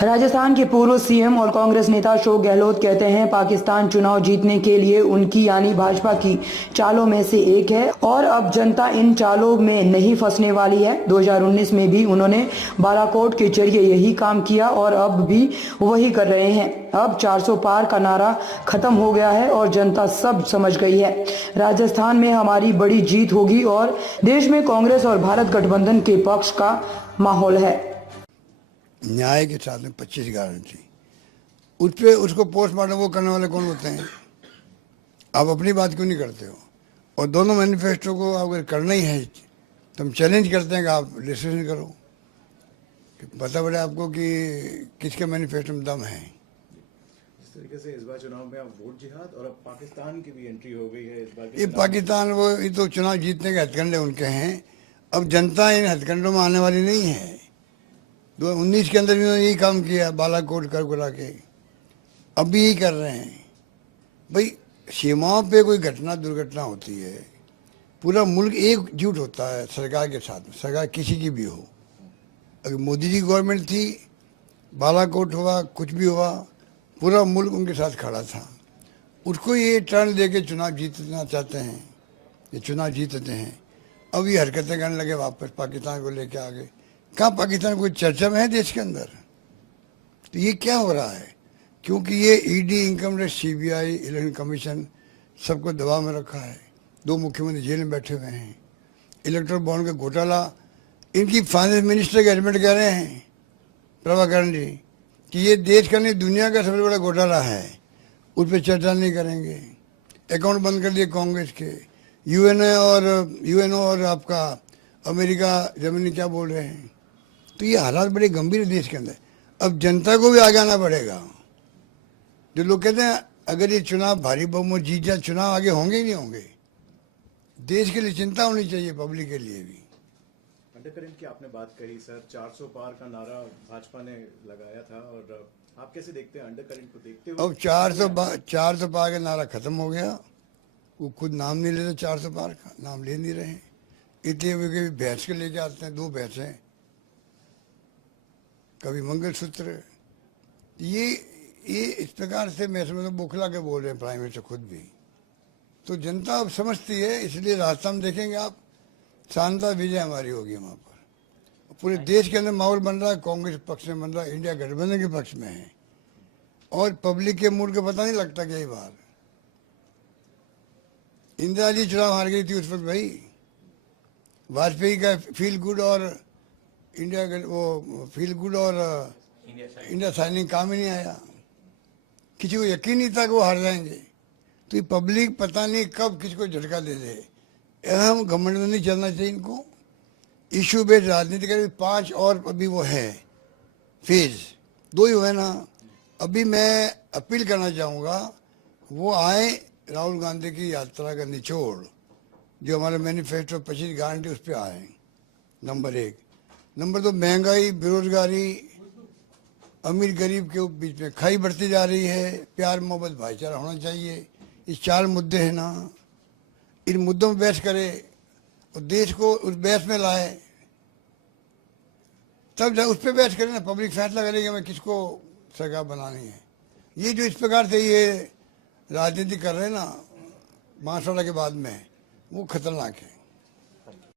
राजस्थान के पूर्व सीएम और कांग्रेस नेता अशोक गहलोत कहते हैं पाकिस्तान चुनाव जीतने के लिए उनकी यानी भाजपा की चालों में से एक है और अब जनता इन चालों में नहीं फंसने वाली है। 2019 में भी उन्होंने बालाकोट के जरिए यही काम किया और अब भी वही कर रहे हैं। अब 400 पार का नारा खत्म हो गया है और जनता सब समझ गई है। राजस्थान में हमारी बड़ी जीत होगी और देश में कांग्रेस और भारत गठबंधन के पक्ष का माहौल है। न्याय के साथ में 25 गारंटी उस पे उसको पोस्टमार्टम वो करने वाले कौन होते हैं? आप अपनी बात क्यों नहीं करते हो? और दोनों मैनिफेस्टो को अगर करना ही है तो हम चैलेंज करते हैं कि आप डिस्कशन करो, पता पड़े आपको कि किसके मैनिफेस्टो में दम है। इस तरीके से इस बार चुनाव में अब वोट जिहाद और अब पाकिस्तान की भी एंट्री हो गई है इस बार ये पाकिस्तान वो ये तो चुनाव जीतने के हथकंडे उनके हैं। अब जनता इन हथकंडों में आने वाली नहीं है। 2019 के अंदर भी उन्होंने यही काम किया, बालाकोट कर गुरा के, अब भी यही कर रहे हैं। भाई सीमाओं पे कोई घटना दुर्घटना होती है, पूरा मुल्क एकजुट होता है सरकार के साथ में, सरकार किसी की भी हो। अगर मोदी जी गवर्नमेंट थी, बालाकोट हुआ, कुछ भी हुआ, पूरा मुल्क उनके साथ खड़ा था। उसको ये टर्न देके चुनाव जीतना चाहते हैं, ये चुनाव जीतते हैं। अब ये हरकतें करने लगे वापस पाकिस्तान को लेके आगे। कहाँ पाकिस्तान कोई चर्चा में है देश के अंदर? तो ये क्या हो रहा है? क्योंकि ये ED, income tax, CBI, election commission सबको दबाव में रखा है। 2 मुख्यमंत्री जेल में बैठे हुए हैं। इलेक्ट्रल बॉन्ड का घोटाला, इनकी फाइनेंस मिनिस्टर के एडमिट कह रहे हैं प्रभाकरण जी कि ये देश का नहीं दुनिया का सबसे बड़ा घोटाला है, उस पर चर्चा नहीं करेंगे। अकाउंट बंद कर दिए कांग्रेस के। यूएनओ और आपका अमेरिका जर्मनी क्या बोल रहे हैं? तो ये हालात बड़े गंभीर है देश के अंदर। अब जनता को भी आगे आना पड़ेगा। जो लोग कहते हैं अगर ये चुनाव भारी बहुमत जीत जाए, चुनाव आगे होंगे ही नहीं होंगे। देश के लिए चिंता होनी चाहिए, पब्लिक के लिए भी। अंडरकरेंट की आपने बात कही सर, 400 पार का नारा भाजपा ने लगाया था और आप कैसे देखते हैं अंडरकरेंट को देखते हुए? अब 400 पार का नारा खत्म हो गया। वो खुद नाम नहीं लेते, 400 पार का नाम ले नहीं रहे। इतने हुए कभी भैंस के लेके आते हैं, 2 भैंसें, कभी मंगलसूत्र। ये इस प्रकार से मैं समझता बौखला के बोल रहे हैं प्राइम मिनिस्टर खुद भी। तो जनता अब समझती है, इसलिए रास्ता में देखेंगे आप, शानदार विजय हमारी होगी वहाँ पर। पूरे देश के अंदर माहौल बन रहा है, कांग्रेस पक्ष में बन रहा है, इंडिया गठबंधन के पक्ष में है। और पब्लिक के मूड का पता नहीं लगता कई बार। इंदिरा जी चुनाव हार गई थी उस वक्त, भाई वाजपेयी का फील गुड और इंडिया साइनिंग काम ही नहीं आया। किसी को यकीन नहीं था कि वो हार जाएंगे। तो ये पब्लिक पता नहीं कब किसको झटका दे दे। अहम घमंड में नहीं चलना चाहिए इनको। इशू बेस्ड राजनीति कर 5 और अभी वो है फेज, 2 ही हुए ना। अभी मैं अपील करना चाहूँगा वो आए, राहुल गांधी की यात्रा का निचोड़ जो हमारे मैनिफेस्टो 25 गारंटी उस पर आए, नंबर 1। नंबर 2, महंगाई, बेरोजगारी, अमीर गरीब के बीच में खाई बढ़ती जा रही है, प्यार मोहब्बत भाईचारा होना चाहिए। ये 4 मुद्दे हैं ना, इन मुद्दों में बहस करे और देश को उस बहस में लाए, तब उस पर बहस करें ना, पब्लिक फैसला करेगी हमें किसको सरकार बनानी है। ये जो इस प्रकार से ये राजनीति कर रहे हैं ना बांसवाड़ा के बाद में, वो खतरनाक है।